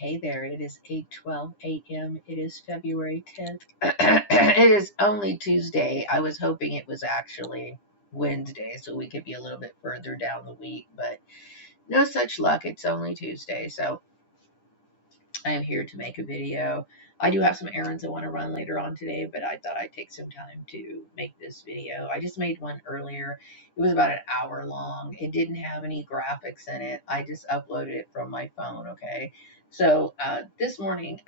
Hey there, it is 8:12 a.m. It is February 10th. It is only Tuesday. I was hoping it was actually Wednesday so we could be a little bit further down the week, but no such luck. It's only Tuesday, so I am here to make a video. I do have some errands I want to run later on today, but I thought I'd take some time to make this video. I just made one earlier. It was about an hour long. It didn't have any graphics in it. I just uploaded it from my phone, okay? So this morning,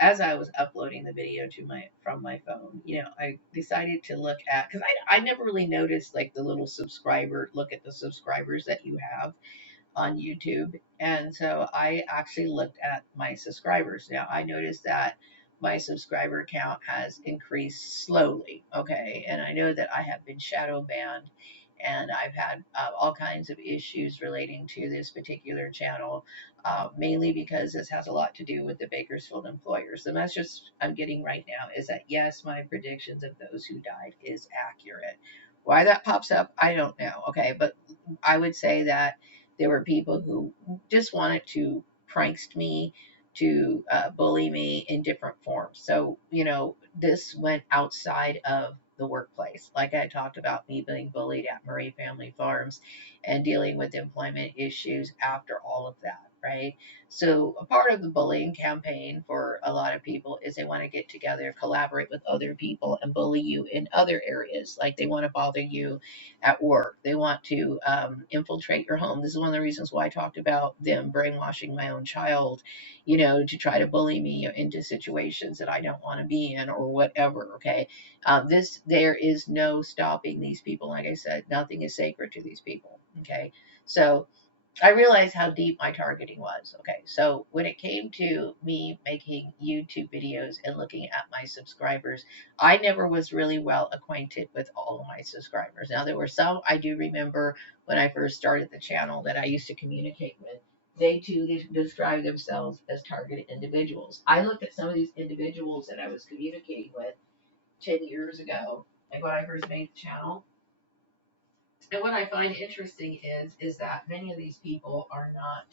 as I was uploading the video to my from my phone, I decided to look at because I never really noticed like the little subscriber look at the subscribers that you have on YouTube. And so I actually looked at my subscribers. Now I noticed that my subscriber count has increased slowly. Okay. And I know that I have been shadow banned and I've had all kinds of issues relating to this particular channel, mainly because this has a lot to do with the Bakersfield employers. The message I'm getting right now is that yes, my predictions of those who died is accurate. Why that pops up, I don't know. Okay. But I would say that there were people who just wanted to prankst me, to bully me in different forms. So, this went outside of the workplace. Like I talked about me being bullied at Murray Family Farms and dealing with employment issues after all of that, right? So, a part of the bullying campaign for a lot of people is they want to get together, collaborate with other people, and bully you in other areas. Like they want to bother you at work. They want to infiltrate your home. This is one of the reasons why I talked about them brainwashing my own child, to try to bully me into situations that I don't want to be in or whatever. Okay. There is no stopping these people. Like I said, nothing is sacred to these people. Okay. So, I realized how deep my targeting was. Okay, so when it came to me making YouTube videos and looking at my subscribers, I never was really well acquainted with all of my subscribers. Now, there were some I do remember when I first started the channel that I used to communicate with. They too describe themselves as targeted individuals. I looked at some of these individuals that I was communicating with 10 years ago, like when I first made the channel, and what I find interesting is that many of these people are not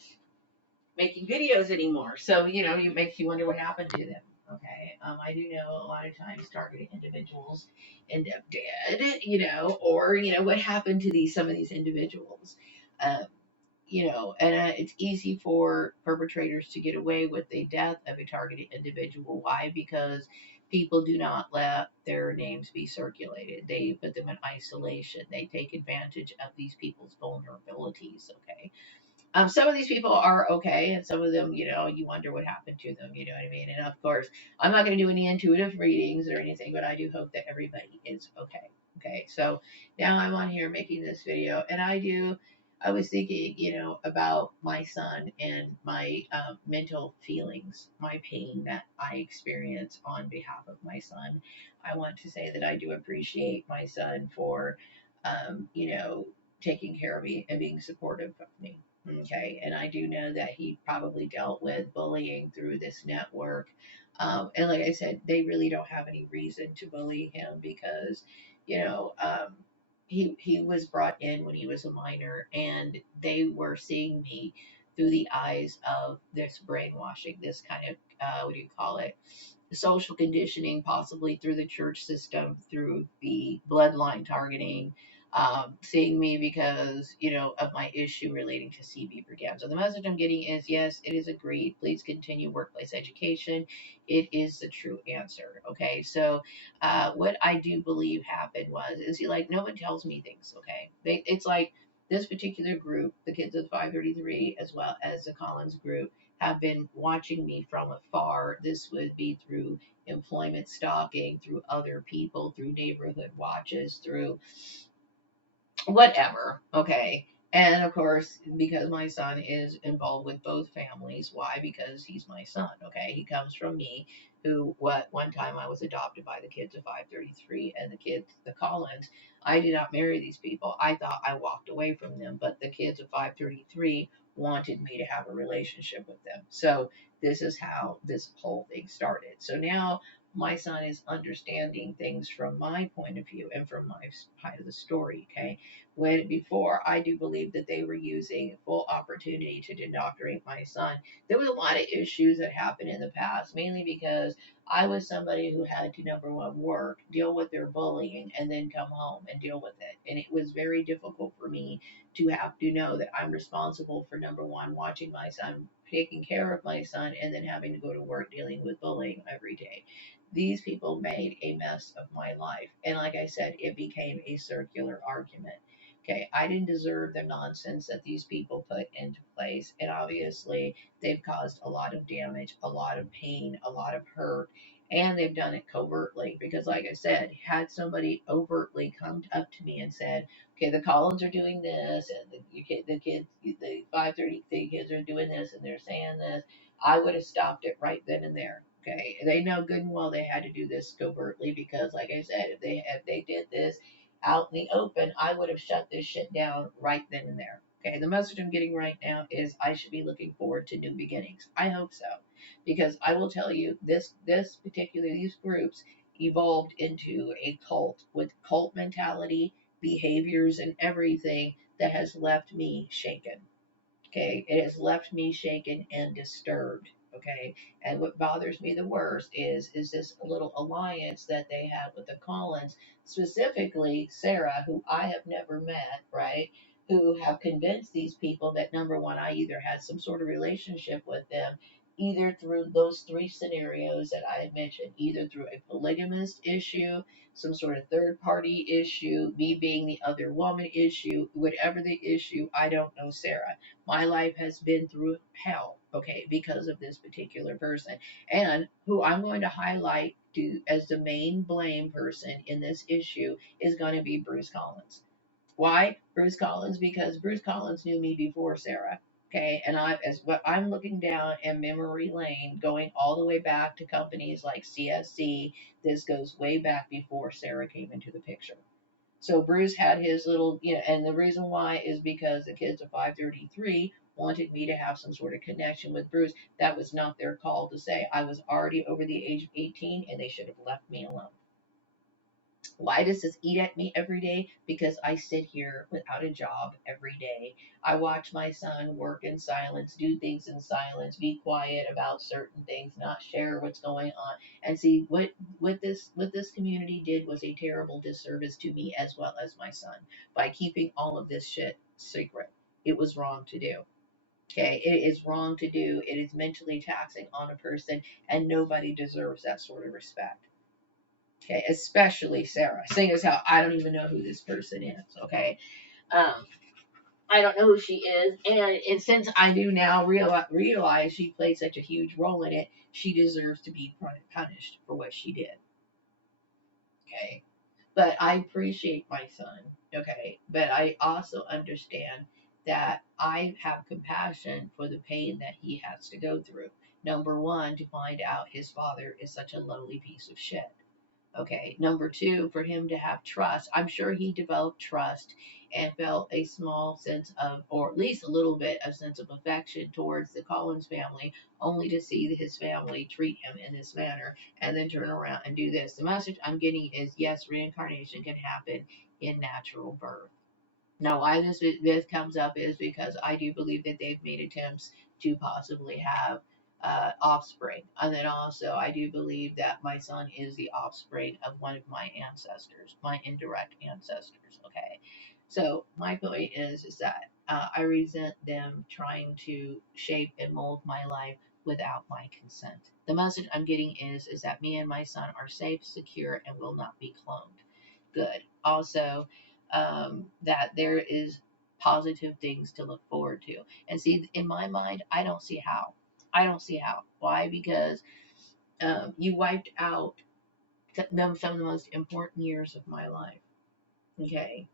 making videos anymore. So you makes you wonder what happened to them. Okay, I do know a lot of times targeted individuals end up dead. Or what happened to some of these individuals. Um, and it's easy for perpetrators to get away with the death of a targeted individual. Why? Because people do not let their names be circulated. They put them in isolation. They take advantage of these people's vulnerabilities. Okay. Some of these people are okay, and some of them, you wonder what happened to them. You know what I mean? And of course, I'm not going to do any intuitive readings or anything, but I do hope that everybody is okay. Okay, so now I'm on here making this video, and I was thinking, about my son and my mental feelings, my pain that I experience on behalf of my son. I want to say that I do appreciate my son for, taking care of me and being supportive of me. Okay, and I do know that he probably dealt with bullying through this network. And like I said, they really don't have any reason to bully him because, you know, um, he was brought in when he was a minor, and they were seeing me through the eyes of this brainwashing, this kind of what do you call it? Social conditioning, possibly through the church system, through the bloodline targeting, seeing me because, of my issue relating to CB Brigade. So the message I'm getting is yes, it is agreed. Please continue workplace education. It is the true answer. Okay. So, what I do believe happened is like, no one tells me things. Okay. It's like this particular group, the kids of 533, as well as the Collins group, have been watching me from afar. This would be through employment stalking, through other people, through neighborhood watches, through whatever. Okay. And of course, because my son is involved with both families. Why? Because he's my son. Okay. He comes from me, who, one time I was adopted by the kids of 533 and the kids, the Collins. I did not marry these people. I thought I walked away from them, but the kids of 533 wanted me to have a relationship with them. So this is how this whole thing started. So now my son is understanding things from my point of view and from my side of the story. Okay, when before I do believe that they were using full opportunity to indoctrinate my son. There was a lot of issues that happened in the past, mainly because I was somebody who had to, number one, work, deal with their bullying, and then come home and deal with it. And it was very difficult for me to have to know that I'm responsible for, number one, watching my son, taking care of my son, and then having to go to work dealing with bullying every day. These people made a mess of my life. And like I said, it became a circular argument. Okay, I didn't deserve the nonsense that these people put into place. And obviously, they've caused a lot of damage, a lot of pain, a lot of hurt. And they've done it covertly because, like I said, had somebody overtly come up to me and said, okay, the Collins are doing this, and the kids, the 533 kids are doing this, and they're saying this, I would have stopped it right then and there. Okay, they know good and well they had to do this covertly because, like I said, if they did this out in the open, I would have shut this shit down right then and there. Okay, the message I'm getting right now is I should be looking forward to new beginnings. I hope so, because I will tell you this particular these groups evolved into a cult with cult mentality, behaviors, and everything that has left me shaken. Okay, it has left me shaken and disturbed. Okay, and what bothers me the worst is this little alliance that they have with the Collins, specifically Sarah, who I have never met, right? Who have convinced these people that, number one, I either had some sort of relationship with them, either through those three scenarios that I had mentioned, either through a polygamist issue, some sort of third party issue, me being the other woman issue, whatever the issue, I don't know Sarah. My life has been through hell, okay, because of this particular person. And who I'm going to highlight as the main blame person in this issue is going to be Bruce Collins. Why Bruce Collins? Because Bruce Collins knew me before Sarah. Okay, and as what I'm looking down in memory lane, going all the way back to companies like CSC, this goes way back before Sarah came into the picture. So Bruce had his little, and the reason why is because the kids of 533 wanted me to have some sort of connection with Bruce. That was not their call to say. I was already over the age of 18 and they should have left me alone. Why does this eat at me every day? Because I sit here without a job every day. I watch my son work in silence, do things in silence, be quiet about certain things, not share what's going on. And see what this community did was a terrible disservice to me as well as my son by keeping all of this shit secret. It was wrong to do. Okay, it is wrong to do. It is mentally taxing on a person, and nobody deserves that sort of respect. Okay, especially Sarah, seeing as how I don't even know who this person is. Okay, um, I don't know who she is, and since I do now realize she played such a huge role in it, she deserves to be punished for what she did. Okay, but I appreciate my son. Okay, but I also understand that I have compassion for the pain that he has to go through. Number one, to find out his father is such a lowly piece of shit. Okay. Number two, for him to have trust. I'm sure he developed trust and felt a small sense of, or at least a little bit of sense of affection towards the Collins family, only to see his family treat him in this manner and then turn around and do this. The message I'm getting is yes, reincarnation can happen in natural birth. Now, why this comes up is because I do believe that they've made attempts to possibly have offspring, and then also I do believe that my son is the offspring of one of my ancestors, my indirect ancestors. Okay, so my point is that I resent them trying to shape and mold my life without my consent. The message I'm getting is that me and my son are safe, secure, and will not be cloned. Good. Also, that there is positive things to look forward to. And see, in my mind, I don't see how. I don't see how. Why? Because you wiped out some of the most important years of my life. Okay.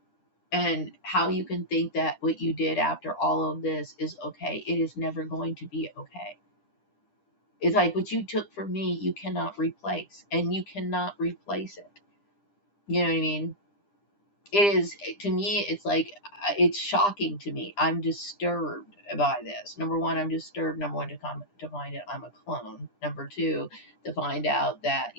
And how you can think that what you did after all of this is okay. It is never going to be okay. It's like what you took from me, you cannot replace, and you cannot replace it. You know what I mean? It is, to me, it's like, it's shocking to me. I'm disturbed by this. Number one, I'm disturbed. Number one, to find out I'm a clone. Number two, to find out that,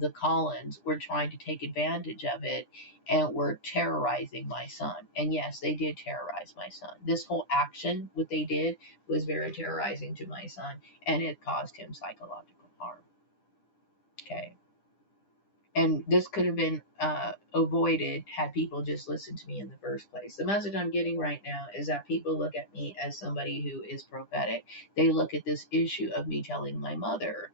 the Collins were trying to take advantage of it and were terrorizing my son. And yes, they did terrorize my son. This whole action, what they did, was very terrorizing to my son, and it caused him psychological harm. Okay. And this could have been avoided had people just listened to me in the first place. The message I'm getting right now is that people look at me as somebody who is prophetic. They look at this issue of me telling my mother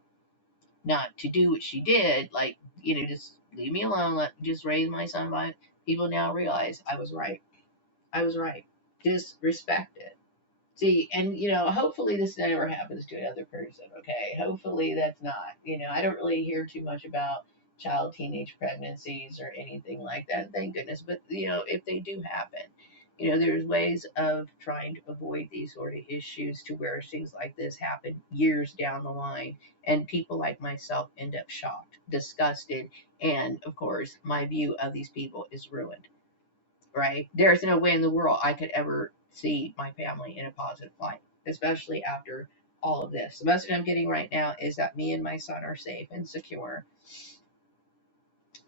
not to do what she did, like, just leave me alone, just raise my son by. People now realize I was right. I was right. Just respect it. See, and hopefully this never happens to another person, okay? Hopefully that's not. I don't really hear too much about child teenage pregnancies or anything like that, thank goodness. But if they do happen, there's ways of trying to avoid these sort of issues to where things like this happen years down the line, and people like myself end up shocked, disgusted, and of course my view of these people is ruined, right? There's no way in the world I could ever see my family in a positive light, especially after all of this. The message I'm getting right now is that me and my son are safe and secure,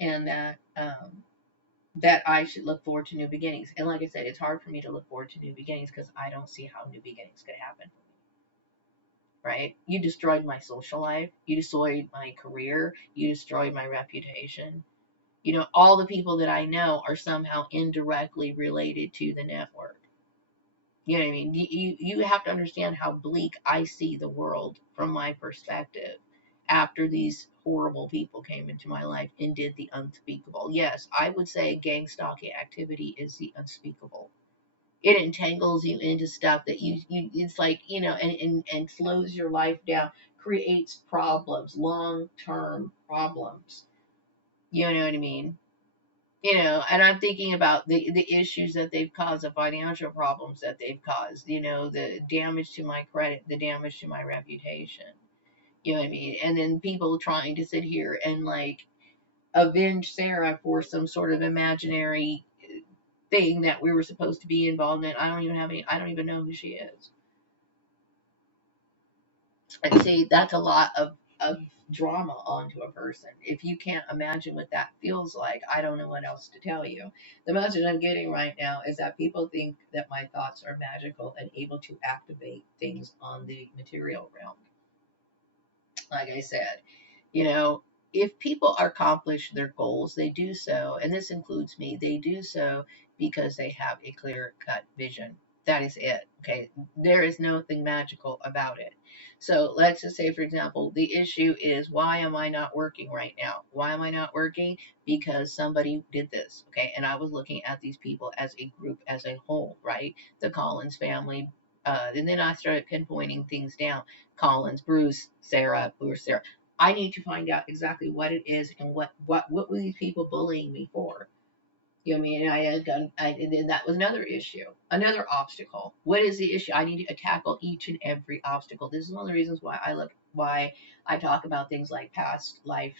and that I should look forward to new beginnings. And like I said, it's hard for me to look forward to new beginnings because I don't see how new beginnings could happen. Right? You destroyed my social life. You destroyed my career. You destroyed my reputation. All the people that I know are somehow indirectly related to the network. You know what I mean? You have to understand how bleak I see the world from my perspective after these horrible people came into my life and did the unspeakable. Yes, I would say gang stalking activity is the unspeakable. It entangles you into stuff that it's like, and slows your life down, creates problems, long term problems. You know what I mean? And I'm thinking about the issues that they've caused, the financial problems that they've caused, the damage to my credit, the damage to my reputation. You know what I mean? And then people trying to sit here and like avenge Sarah for some sort of imaginary thing that we were supposed to be involved in. I don't even know who she is. And see, that's a lot of drama onto a person. If you can't imagine what that feels like, I don't know what else to tell you. The message I'm getting right now is that people think that my thoughts are magical and able to activate things on the material realm. Like I said, you know, if people accomplish their goals, they do so, and this includes me, they do so because they have a clear cut vision. That is it. Okay. There is nothing magical about it. So let's just say, for example, the issue is, why am I not working right now? Why am I not working? Because somebody did this. Okay. And I was looking at these people as a group, as a whole, right? The Collins family. And then I started pinpointing things down. Collins, Bruce, Sarah. I need to find out exactly what it is and what were these people bullying me for. You know what I mean? And and then that was another issue, another obstacle. What is the issue? I need to tackle each and every obstacle. This is one of the reasons why I talk about things like past life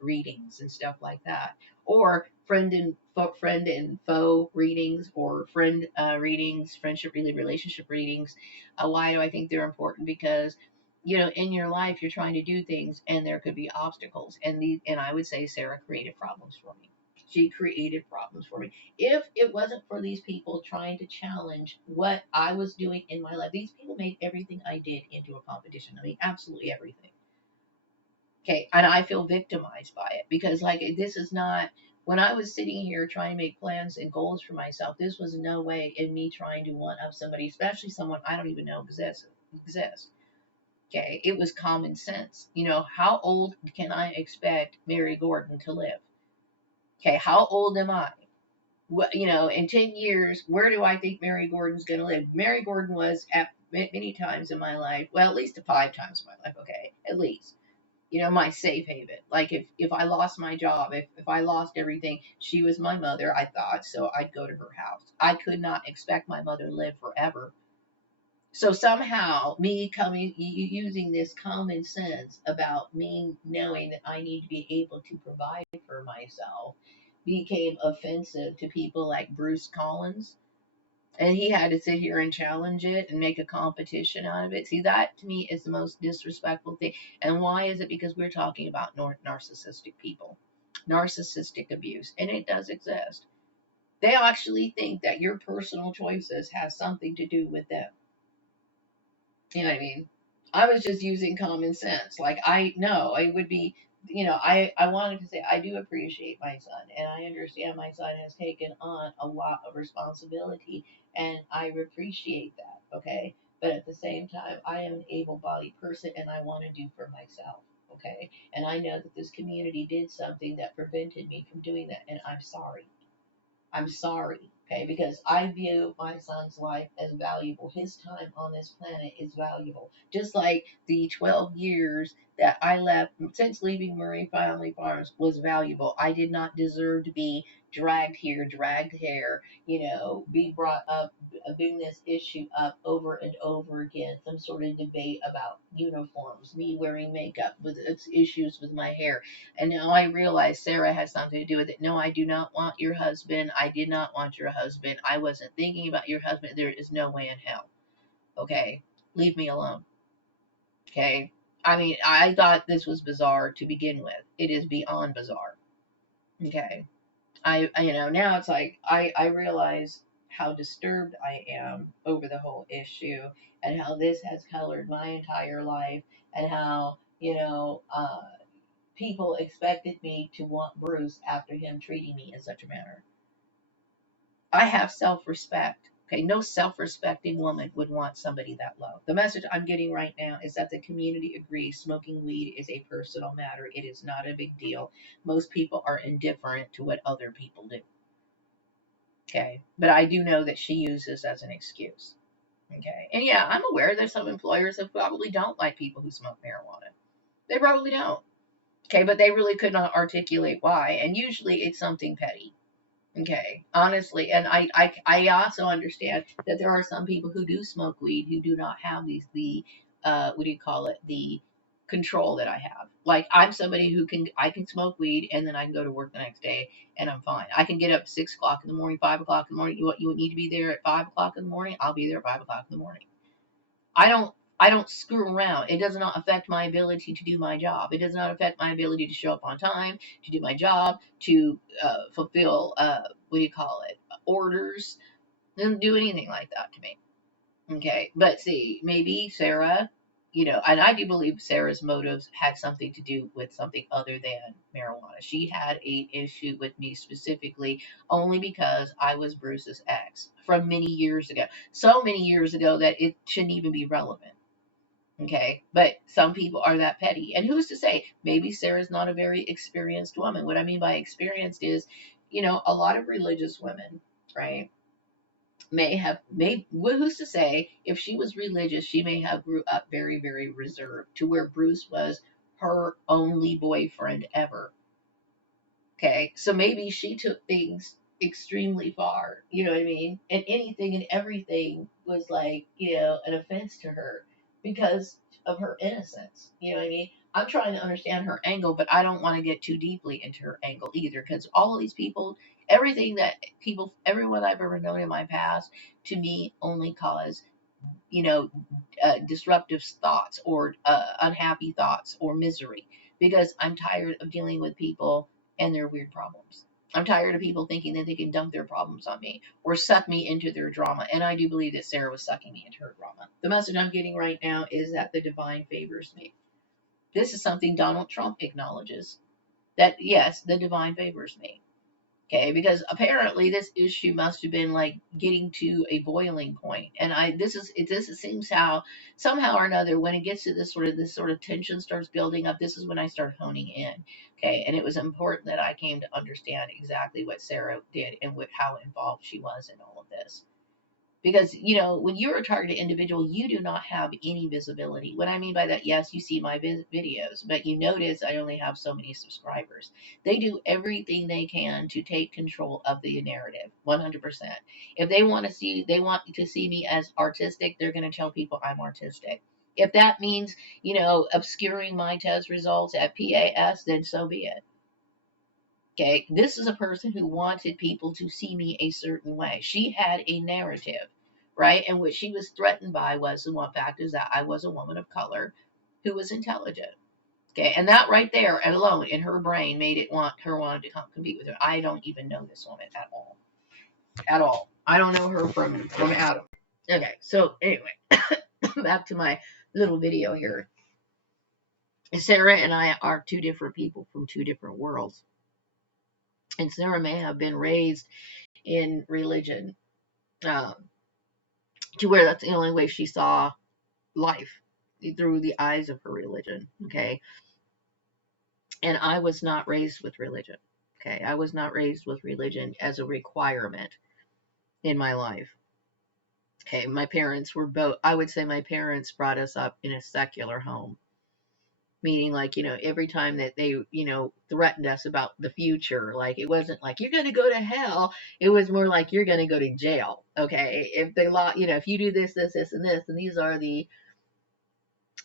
readings and stuff like that, or friend and foe readings, or friend readings, friendship, really relationship readings. Why do I think they're important? Because in your life you're trying to do things and there could be obstacles, and I would say Sarah created problems for me. She created problems for me. If it wasn't for these people trying to challenge what I was doing in my life, these people made everything I did into a competition. I mean, absolutely everything. Okay, and I feel victimized by it because, like, this is not. When I was sitting here trying to make plans and goals for myself, this was no way in me trying to one up somebody, especially someone I don't even know exists. Okay, it was common sense. How old can I expect Mary Gordon to live? Okay, how old am I? In 10 years, where do I think Mary Gordon's going to live? Mary Gordon was at many times in my life, well, at least 5 times in my life, okay, at least. My safe haven. Like if I lost my job, if I lost everything, she was my mother, I thought, so I'd go to her house. I could not expect my mother to live forever. So somehow, me coming, using this common sense about me knowing that I need to be able to provide for myself, became offensive to people like Bruce Collins. And he had to sit here and challenge it and make a competition out of it. See, that to me is the most disrespectful thing. And why is it? Because we're talking about narcissistic people, narcissistic abuse, and it does exist. They actually think that your personal choices has something to do with them. You know what I mean? I was just using common sense. Like, I know it would be, I wanted to say I do appreciate my son, and I understand my son has taken on a lot of responsibility, and I appreciate that. Okay. But at the same time, I am an able bodied person and I want to do for myself. Okay. And I know that this community did something that prevented me from doing that, and I'm sorry. I'm sorry, okay, because I view my son's life as valuable. His time on this planet is valuable. Just like the 12 years that I left since leaving Murray Family Farms was valuable. I did not deserve to be dragged here, dragged there, be brought up, bring this issue up over and over again. Some sort of debate about uniforms, me wearing makeup, with its issues with my hair. And now I realize Sarah has something to do with it. No, I do not want your husband. I did not want your husband. I wasn't thinking about your husband. There is no way in hell. Okay? Leave me alone. Okay? I mean, I thought this was bizarre to begin with. It is beyond bizarre. Okay? Now it's like, I realize how disturbed I am over the whole issue and how this has colored my entire life and how, people expected me to want Bruce after him treating me in such a manner. I have self respect. Okay, no self respecting woman would want somebody that low. The message I'm getting right now is that the community agrees smoking weed is a personal matter. It is not a big deal. Most people are indifferent to what other people do. Okay, but I do know that she uses as an excuse. Okay, and yeah, I'm aware that some employers that probably don't like people who smoke marijuana. They probably don't. Okay, but they really could not articulate why, and usually it's something petty. Okay, honestly, and I also understand that there are some people who do smoke weed who do not have the what do you call it, the control that I have. Like, I'm somebody who I can smoke weed and then I can go to work the next day and I'm fine. I can get up 6 o'clock in the morning, 5 o'clock in the morning. You need to be there at 5 o'clock in the morning. I'll be there at 5 o'clock in the morning. I don't screw around. It does not affect my ability to do my job. It does not affect my ability to show up on time, to do my job, to fulfill what do you call it, orders. It doesn't do anything like that to me. Okay, but see, maybe Sarah, and I do believe Sarah's motives had something to do with something other than marijuana. She had an issue with me specifically only because I was Bruce's ex from many years ago. So many years ago that it shouldn't even be relevant. Okay, but some people are that petty. And who's to say? Maybe Sarah's not a very experienced woman. What I mean by experienced is, a lot of religious women, right? Who's to say if she was religious, she may have grew up very, very reserved to where Bruce was her only boyfriend ever. Okay, so maybe she took things extremely far, you know what I mean? And anything and everything was like, an offense to her because of her innocence, you know what I mean? I'm trying to understand her angle, but I don't want to get too deeply into her angle either because all of these people, everyone I've ever known in my past, to me only cause, disruptive thoughts or unhappy thoughts or misery because I'm tired of dealing with people and their weird problems. I'm tired of people thinking that they can dump their problems on me or suck me into their drama. And I do believe that Sarah was sucking me into her drama. The message I'm getting right now is that the divine favors me. This is something Donald Trump acknowledges. That, yes, the divine favors me. Okay, because apparently this issue must have been like getting to a boiling point, and this seems how somehow or another when it gets to this sort of tension starts building up. This is when I start honing in. Okay, and it was important that I came to understand exactly what Sarah did and how involved she was in all of this. Because, when you're a targeted individual, you do not have any visibility. What I mean by that, yes, you see my videos, but you notice I only have so many subscribers. They do everything they can to take control of the narrative, 100%. If they want to see me as artistic, they're going to tell people I'm artistic. If that means, obscuring my test results at PAS, then so be it. Okay, this is a person who wanted people to see me a certain way. She had a narrative, right? And what she was threatened by was the one fact is that I was a woman of color who was intelligent. Okay, and that right there and alone in her brain made it wanted to compete with her. I don't even know this woman at all, at all. I don't know her from Adam. Okay, so anyway, back to my little video here. Sarah and I are two different people from two different worlds. And Sarah may have been raised in religion um, to where that's the only way she saw life, through the eyes of her religion. Okay. And I was not raised with religion. Okay. I was not raised with religion as a requirement in my life. Okay. My parents were both, I would say my parents brought us up in a secular home. Meaning, like, every time that they, threatened us about the future, like, it wasn't like you're going to go to hell. It was more like you're going to go to jail. Okay. If they if you do this, this, this, and this, and these are the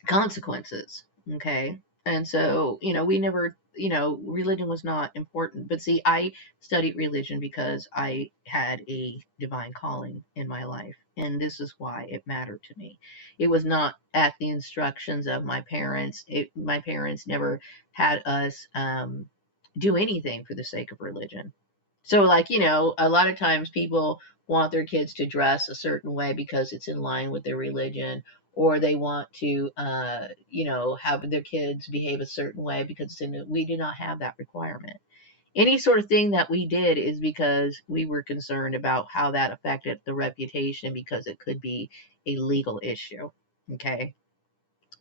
consequences. Okay. And so, we never, religion was not important. But see, I studied religion because I had a divine calling in my life. And this is why it mattered to me. It was not at the instructions of my parents. My parents never had us do anything for the sake of religion. So, like, a lot of times people want their kids to dress a certain way because it's in line with their religion, or they want to, have their kids behave a certain way because we do not have that requirement. Any sort of thing that we did is because we were concerned about how that affected the reputation because it could be a legal issue. Okay.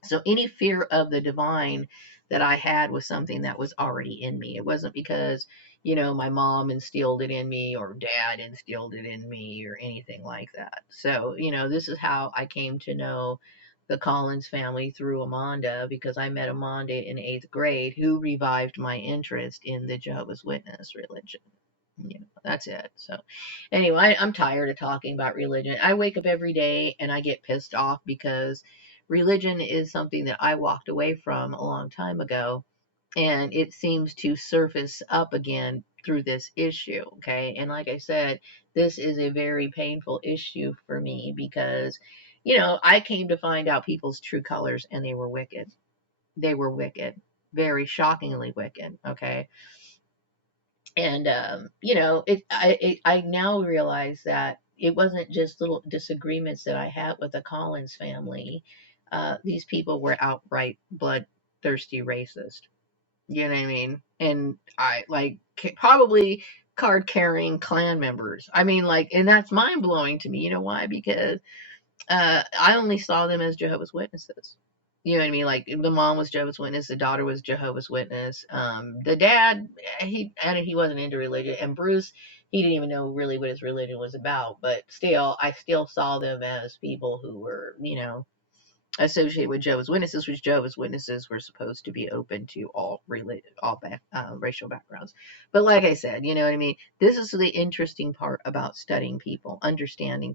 So any fear of the divine that I had was something that was already in me. It wasn't because, my mom instilled it in me or dad instilled it in me or anything like that. So, this is how I came to know the Collins family through Amanda, because I met Amanda in 8th grade, who revived my interest in the Jehovah's Witness religion. That's it. So anyway, I'm tired of talking about religion. I wake up every day and I get pissed off because religion is something that I walked away from a long time ago, and it seems to surface up again through this issue. Okay. And like I said, this is a very painful issue for me because, I came to find out people's true colors, and they were wicked. They were wicked, very shockingly wicked. Okay. And I now realize that it wasn't just little disagreements that I had with the Collins family. These people were outright bloodthirsty racist. You know what I mean? And I like probably card carrying Klan members. I mean, like, and that's mind blowing to me. You know why? Because I only saw them as Jehovah's Witnesses. You know what I mean? Like, the mom was Jehovah's Witness, the daughter was Jehovah's Witness. The dad, he wasn't into religion, and Bruce, he didn't even know really what his religion was about. But still, I still saw them as people who were, associated with Jehovah's Witnesses, which Jehovah's Witnesses were supposed to be open to all racial backgrounds. But like I said, you know what I mean? This is the interesting part about studying people, understanding,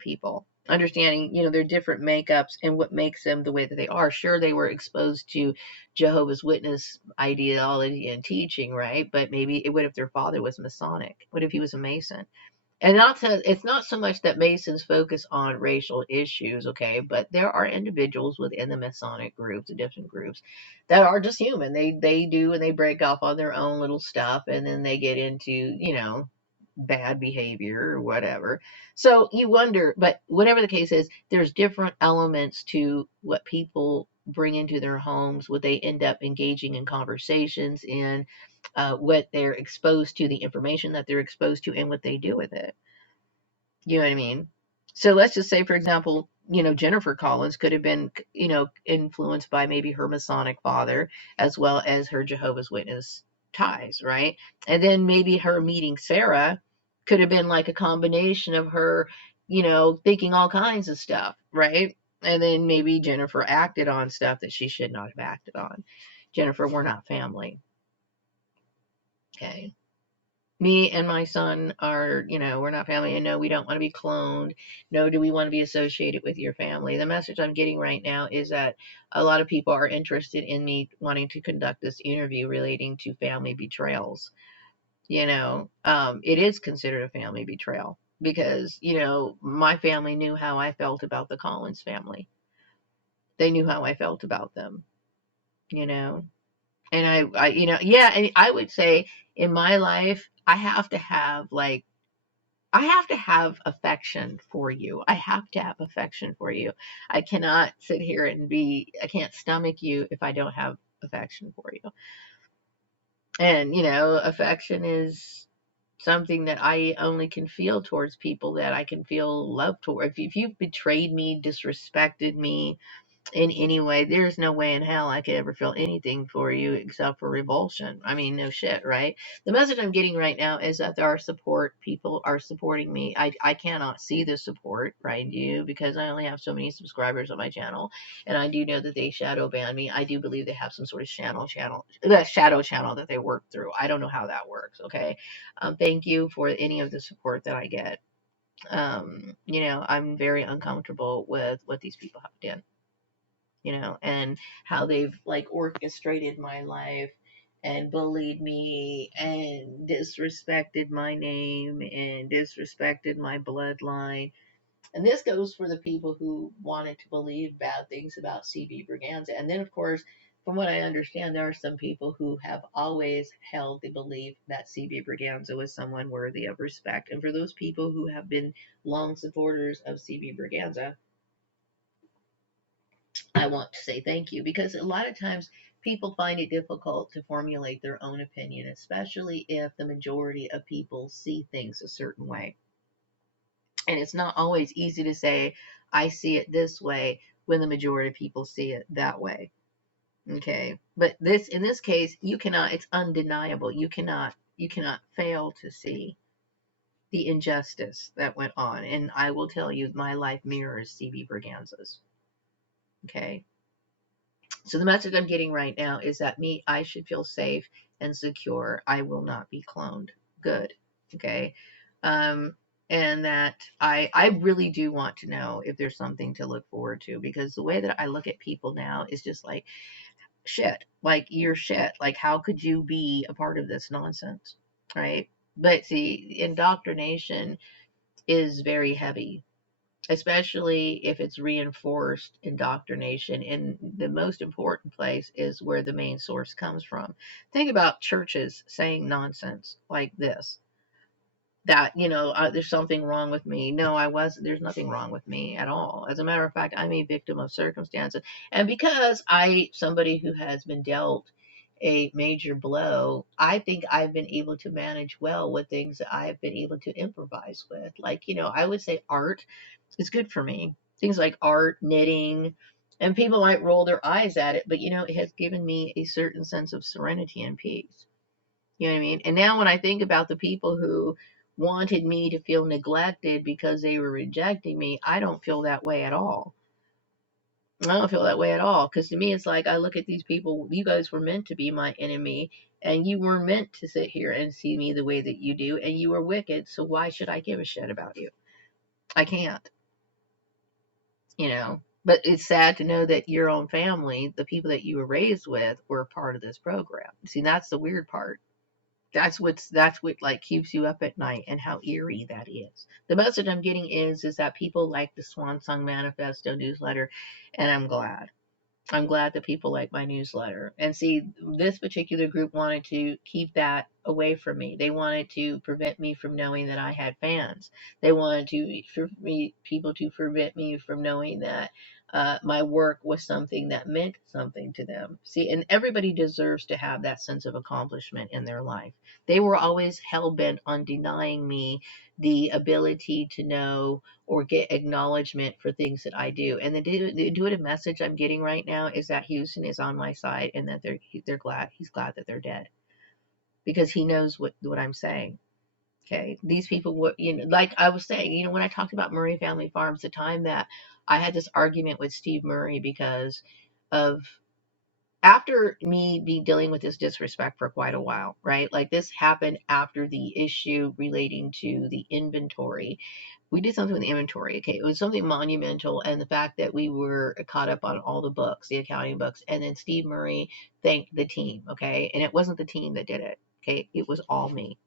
their different makeups and what makes them the way that they are. Sure, they were exposed to Jehovah's Witness ideology and teaching, right? But maybe what if their father was Masonic? What if he was a Mason? And it's not so much that Masons focus on racial issues, okay, but there are individuals within the Masonic groups, the different groups, that are just human. They do, and they break off on their own little stuff, and then they get into, bad behavior or whatever. So you wonder, but whatever the case is, there's different elements to what people bring into their homes, what they end up engaging in conversations in, what they're exposed to, the information that they're exposed to, and what they do with it. You know what I mean? So let's just say, for example, Jennifer Collins could have been, influenced by maybe her Masonic father as well as her Jehovah's Witness ties, right? And then maybe her meeting Sarah could have been like a combination of her, thinking all kinds of stuff, right? And then maybe Jennifer acted on stuff that she should not have acted on. Jennifer, we're not family. Okay. Me and my son are, we're not family, and no, we don't want to be cloned. No, do we want to be associated with your family? The message I'm getting right now is that a lot of people are interested in me wanting to conduct this interview relating to family betrayals. It is considered a family betrayal because, my family knew how I felt about the Collins family. They knew how I felt about them, you know. And yeah, and I would say in my life, I have to have affection for you. I have to have affection for you. I cannot sit here and I can't stomach you if I don't have affection for you. And, affection is something that I only can feel towards people that I can feel love toward. If you've betrayed me, disrespected me, in any way, there's no way in hell I could ever feel anything for you except for revulsion. I mean, no shit, right? The message I'm getting right now is that there are people are supporting me. I cannot see the support, right? You, because I only have so many subscribers on my channel, and I do know that they shadow ban me. I do believe they have some sort of shadow channel that they work through. I don't know how that works. Okay, thank you for any of the support that I get. I'm very uncomfortable with what these people have done, and how they've like orchestrated my life and bullied me and disrespected my name and disrespected my bloodline. And this goes for the people who wanted to believe bad things about CB Braganza. And then, of course, from what I understand, there are some people who have always held the belief that CB Braganza was someone worthy of respect. And for those people who have been long supporters of CB Braganza, I want to say thank you, because a lot of times people find it difficult to formulate their own opinion, especially if the majority of people see things a certain way. And it's not always easy to say, I see it this way when the majority of people see it that way. Okay. But in this case, it's undeniable. You cannot fail to see the injustice that went on. And I will tell you, my life mirrors CB Braganza's. Okay. So the message I'm getting right now is that I should feel safe and secure. I will not be cloned. Good. Okay. Um, and that I really do want to know if there's something to look forward to, because the way that I look at people now is just like shit. Like, you're shit. Like, how could you be a part of this nonsense? Right. But see, indoctrination is very heavy, especially if it's reinforced indoctrination. And the most important place is where the main source comes from. Think about churches saying nonsense like this, that, there's something wrong with me. No, there's nothing wrong with me at all. As a matter of fact, I'm a victim of circumstances. And because somebody who has been dealt a major blow, I think I've been able to manage well with things that I've been able to improvise with. Like, I would say art is good for me. Things like art, knitting, and people might roll their eyes at it, but it has given me a certain sense of serenity and peace. You know what I mean? And now when I think about the people who wanted me to feel neglected because they were rejecting me, I don't feel that way at all. I don't feel that way at all, because to me it's like, I look at these people, you guys were meant to be my enemy, and you were meant to sit here and see me the way that you do, and you were wicked, so why should I give a shit about you? I can't. But it's sad to know that your own family, the people that you were raised with, were part of this program. See, that's the weird part. That's what like keeps you up at night, and how eerie that is. The message I'm getting is that people like the Swan Song Manifesto newsletter, and I'm glad that people like my newsletter. And see, this particular group wanted to keep that away from me. They wanted to prevent me from knowing that I had fans. They wanted people to prevent me from knowing that my work was something that meant something to them. See, and everybody deserves to have that sense of accomplishment in their life. They were always hell bent on denying me the ability to know or get acknowledgement for things that I do. And the intuitive message I'm getting right now is that Houston is on my side, and that they're glad. He's glad that they're dead, because he knows what I'm saying. Okay, these people were, like I was saying, when I talked about Murray Family Farms, the time that I had this argument with Steve Murray because of, after me be dealing with this disrespect for quite a while, right? Like, this happened after the issue relating to the inventory. We did something with the inventory. Okay, it was something monumental, and the fact that we were caught up on all the books, the accounting books, and then Steve Murray thanked the team. Okay, and it wasn't the team that did it. Okay, it was all me.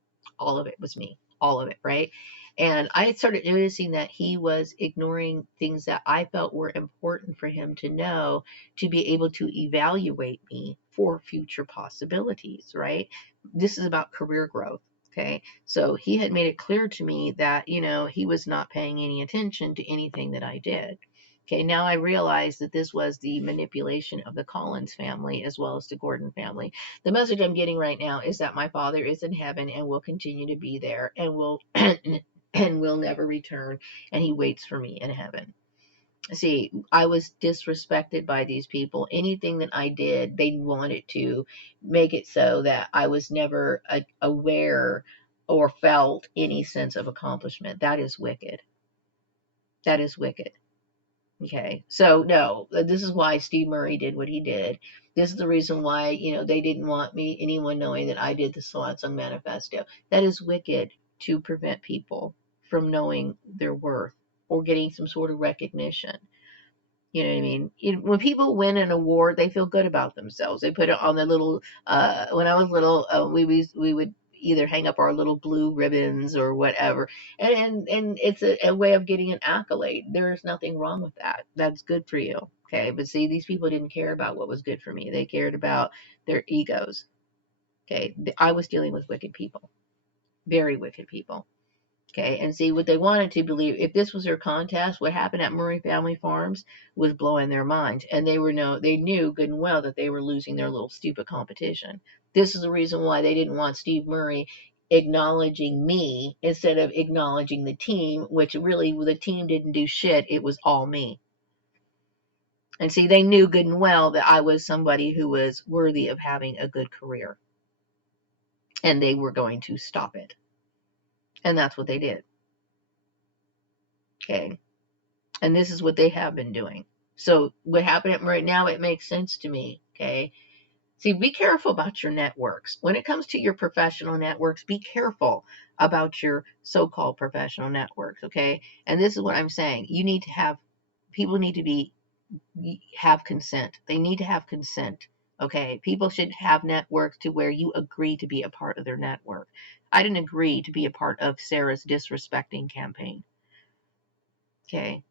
all of it was me, all of it, right? And I started noticing that he was ignoring things that I felt were important for him to know to be able to evaluate me for future possibilities, right? This is about career growth. Okay. So he had made it clear to me that, he was not paying any attention to anything that I did. Okay, now I realize that this was the manipulation of the Collins family as well as the Gordon family. The message I'm getting right now is that my father is in heaven and will continue to be there and will and will never return, and he waits for me in heaven. See, I was disrespected by these people. Anything that I did, they wanted to make it so that I was never aware or felt any sense of accomplishment. That is wicked. That is wicked. Okay, so no, this is why Steve Murray did what he did. This is the reason why, they didn't want anyone knowing that I did the Swan Song Manifesto. That is wicked to prevent people from knowing their worth or getting some sort of recognition. You know what I mean? When people win an award, they feel good about themselves. They put it on the little. When I was little, we would either hang up our little blue ribbons or whatever, and it's a way of getting an accolade. There's nothing wrong with that. That's good for you. Okay, but see, these people didn't care about what was good for me. They cared about their egos. Okay, I was dealing with wicked people, very wicked people. Okay, and see what they wanted to believe. If this was their contest, what happened at Murray Family Farms was blowing their minds, and they knew good and well that they were losing their little stupid competition. This is the reason why they didn't want Steve Murray acknowledging me instead of acknowledging the team, which really the team didn't do shit. It was all me. And see, they knew good and well that I was somebody who was worthy of having a good career, and they were going to stop it. And that's what they did. Okay. And this is what they have been doing. So what happened right now, it makes sense to me. Okay. See, be careful about your networks. When it comes to your professional networks, be careful about your so-called professional networks. Okay. And this is what I'm saying. People need to have consent. They need to have consent. Okay. People should have networks to where you agree to be a part of their network. I didn't agree to be a part of Sarah's disrespecting campaign. Okay.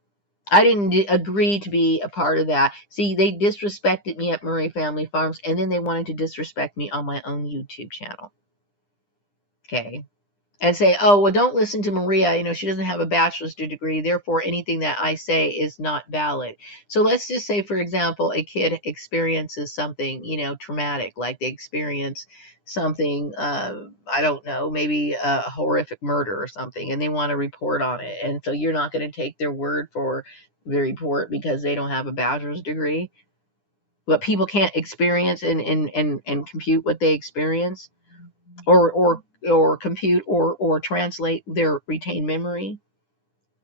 I didn't agree to be a part of that. See, they disrespected me at Murray Family Farms, and then they wanted to disrespect me on my own YouTube channel. Okay. And say, oh, well, don't listen to Maria. She doesn't have a bachelor's degree. Therefore, anything that I say is not valid. So let's just say, for example, a kid experiences something, traumatic, like they experience something, I don't know, maybe a horrific murder or something, and they want to report on it. And so you're not going to take their word for the report because they don't have a bachelor's degree. But people can't experience and compute what they experience or compute or translate their retained memory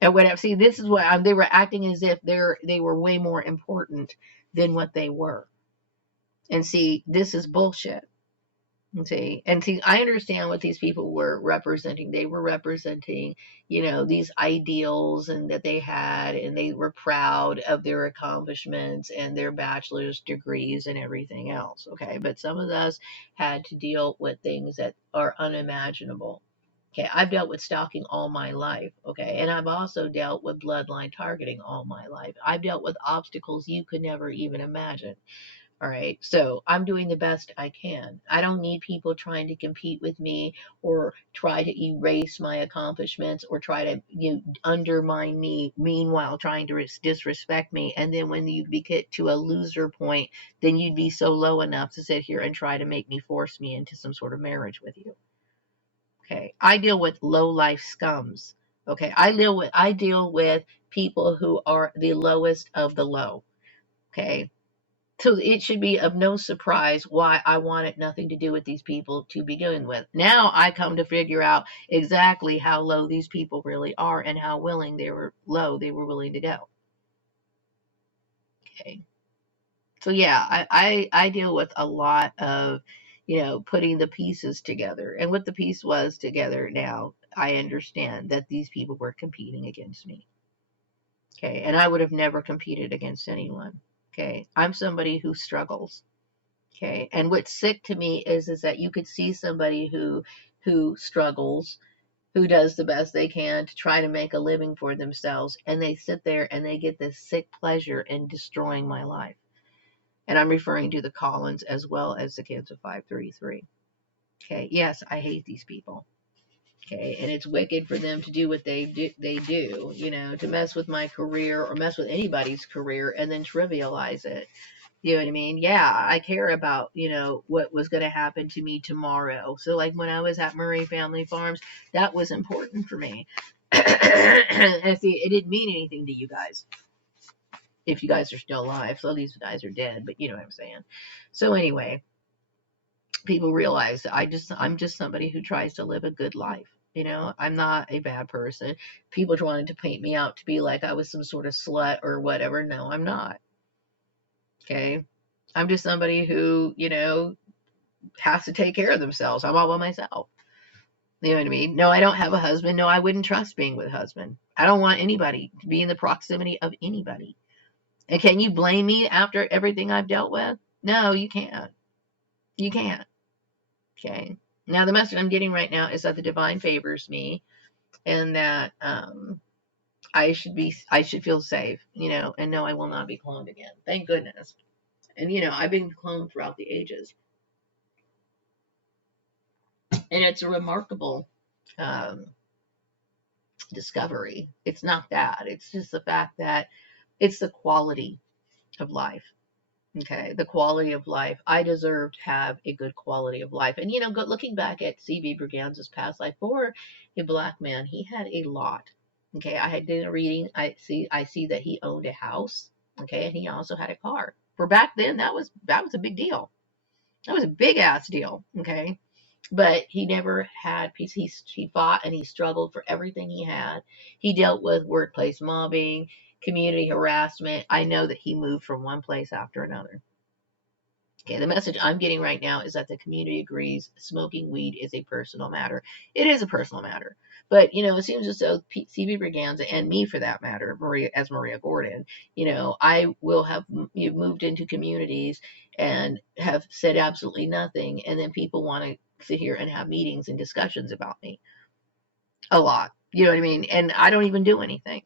and whatever. See, this is what they were acting as if they were way more important than what they were. And see, this is bullshit. And see, I understand what these people were representing. They were representing, these ideals and that they had, and they were proud of their accomplishments and their bachelor's degrees and everything else. Okay. But some of us had to deal with things that are unimaginable. Okay. I've dealt with stalking all my life. Okay. And I've also dealt with bloodline targeting all my life. I've dealt with obstacles you could never even imagine. All right. So I'm doing the best I can. I don't need people trying to compete with me or try to erase my accomplishments or try to undermine me, meanwhile trying to disrespect me. And then when you get to a loser point, then you'd be so low enough to sit here and try to force me into some sort of marriage with you. Okay. I deal with low life scums. Okay. I deal with people who are the lowest of the low. Okay. So it should be of no surprise why I wanted nothing to do with these people to begin with. Now I come to figure out exactly how low these people really are and how willing they were willing to go. Okay. So yeah, I deal with a lot of, putting the pieces together. And what the piece was together now, I understand that these people were competing against me. Okay. And I would have never competed against anyone. Okay. I'm somebody who struggles. Okay. And what's sick to me is that you could see somebody who struggles, who does the best they can to try to make a living for themselves, and they sit there and they get this sick pleasure in destroying my life. And I'm referring to the Collins as well as the kids of 533. Okay, yes, I hate these people. Okay, and it's wicked for them to do what they do, to mess with my career or mess with anybody's career and then trivialize it. You know what I mean? Yeah, I care about, what was going to happen to me tomorrow. So, like when I was at Murray Family Farms, that was important for me. And see, it didn't mean anything to you guys if you guys are still alive. So these guys are dead, but you know what I'm saying. So anyway, people realize that I'm just somebody who tries to live a good life. I'm not a bad person. People wanted to paint me out to be like I was some sort of slut or whatever. No, I'm not. Okay. I'm just somebody who, has to take care of themselves. I'm all by myself. You know what I mean? No, I don't have a husband. No, I wouldn't trust being with a husband. I don't want anybody to be in the proximity of anybody. And can you blame me after everything I've dealt with? No, you can't. You can't. Okay. Now the message I'm getting right now is that the divine favors me and that I should feel safe, and no, I will not be cloned again. Thank goodness. And I've been cloned throughout the ages. And it's a remarkable discovery. It's not that. It's just the fact that it's the quality of life. Okay, the quality of life. I deserve to have a good quality of life. And looking back at C.B. Berganza's past life, for a black man, he had a lot. Okay, I had did a reading. I see that he owned a house. Okay, and he also had a car. For back then, that was a big deal. That was a big ass deal. Okay, but he never had peace. He fought and he struggled for everything he had. He dealt with workplace mobbing, community harassment. I know that he moved from one place after another. Okay, the message I'm getting right now is that the community agrees smoking weed is a personal matter. It is a personal matter. But, it seems as though C.B. Berganza, and me for that matter, Maria Gordon, I will have moved into communities and have said absolutely nothing. And then people want to sit here and have meetings and discussions about me a lot. You know what I mean? And I don't even do anything.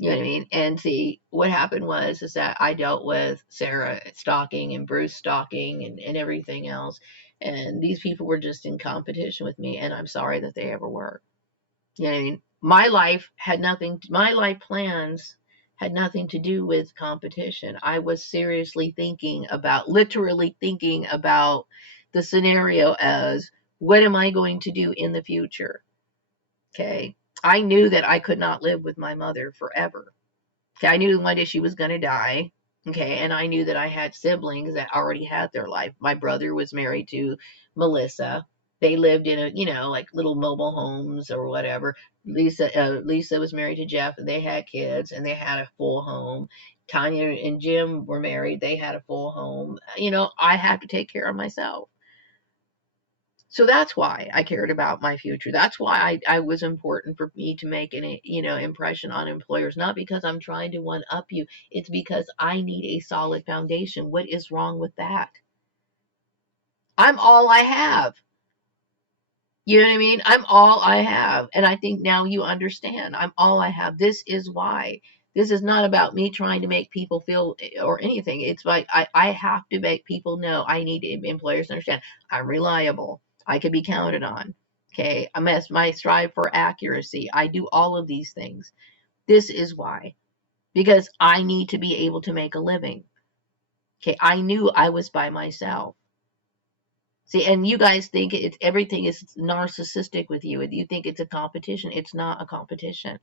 You know what I mean? And see, what happened is that I dealt with Sarah stalking and Bruce stalking and everything else. And these people were just in competition with me. And I'm sorry that they ever were. You know what I mean? My life plans had nothing to do with competition. I was literally thinking about the scenario as, what am I going to do in the future? Okay. I knew that I could not live with my mother forever. Okay, I knew one day she was going to die. Okay, and I knew that I had siblings that already had their life. My brother was married to Melissa. They lived in like little mobile homes or whatever. Lisa was married to Jeff, and they had kids, and they had a full home. Tanya and Jim were married. They had a full home. I had to take care of myself. So that's why I cared about my future. That's why I was important for me to make an impression on employers. Not because I'm trying to one up you. It's because I need a solid foundation. What is wrong with that? I'm all I have. You know what I mean? I'm all I have. And I think now you understand. I'm all I have. This is why. This is not about me trying to make people feel or anything. It's like I have to make people know. I need employers to understand I'm reliable. I can be counted on. Okay. I strive for accuracy. I do all of these things. This is why. Because I need to be able to make a living. Okay. I knew I was by myself. See, and you guys think everything is narcissistic with you, and you think it's a competition. It's not a competition.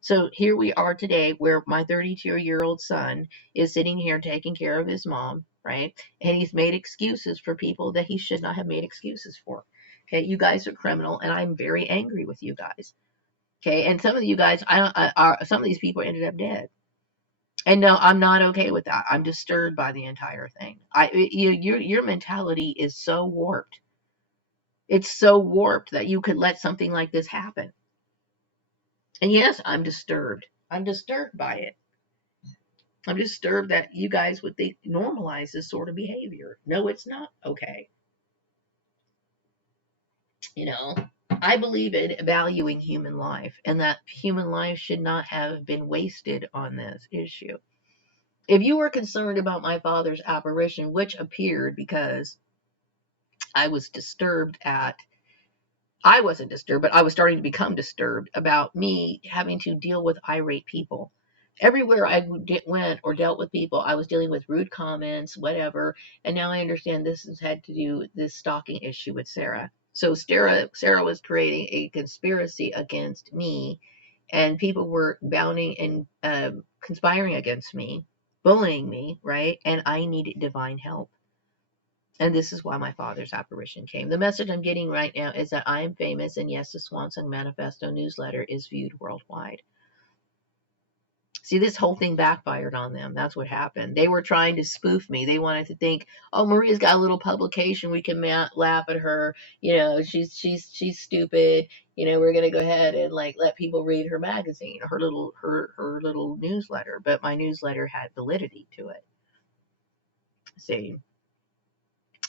So here we are today, where my 32-year-old son is sitting here taking care of his mom, right? And he's made excuses for people that he should not have made excuses for. Okay, you guys are criminal, and I'm very angry with you guys. Okay, and some of you guys, some of these people ended up dead. And no, I'm not okay with that. I'm disturbed by the entire thing. Your mentality is so warped. It's so warped that you could let something like this happen. And yes, I'm disturbed. I'm disturbed by it. I'm disturbed that you guys would think normalize this sort of behavior. No, it's not okay. You know, I believe in valuing human life, and that human life should not have been wasted on this issue. If you were concerned about my father's apparition, which appeared because I was disturbed at, I wasn't disturbed, but I was starting to become disturbed about me having to deal with irate people. Everywhere I went or dealt with people, I was dealing with rude comments, whatever. And now I understand this has had to do with this stalking issue with Sarah. So Sarah was creating a conspiracy against me, and people were bounding and conspiring against me, bullying me, right? And I needed divine help. And this is why my father's apparition came. The message I'm getting right now is that I am famous, and yes, the Swan Song Manifesto newsletter is viewed worldwide. See, this whole thing backfired on them. That's what happened. They were trying to spoof me. They wanted to think, oh, Maria's got a little publication. We can laugh at her. You know, she's stupid. You know, we're gonna go ahead and like let people read her magazine, her little newsletter. But my newsletter had validity to it. See,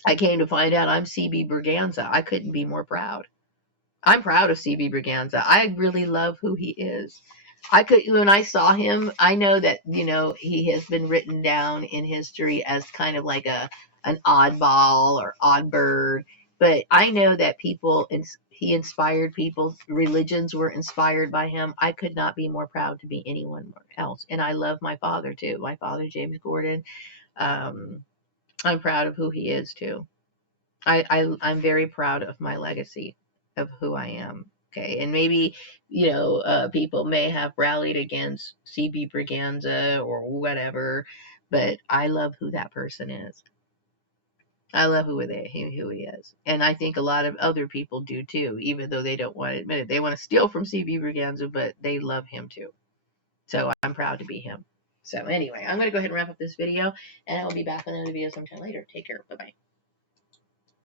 I came to find out I'm CB Braganza. I couldn't be more proud. I'm proud of CB Braganza. I really love who he is. When I saw him, I know that, you know, he has been written down in history as kind of like an oddball or odd bird. But I know that he inspired people. Religions were inspired by him. I could not be more proud to be anyone else. And I love my father too. My father, James Gordon. I'm proud of who he is too. I'm very proud of my legacy of who I am. Okay, and maybe, you know, people may have rallied against CB Braganza or whatever, but I love who that person is. I love who he is, and I think a lot of other people do too, even though they don't want to admit it. They want to steal from CB Braganza, but they love him too. So I'm proud to be him. So anyway, I'm going to go ahead and wrap up this video, and I'll be back on another video sometime later. Take care. Bye bye.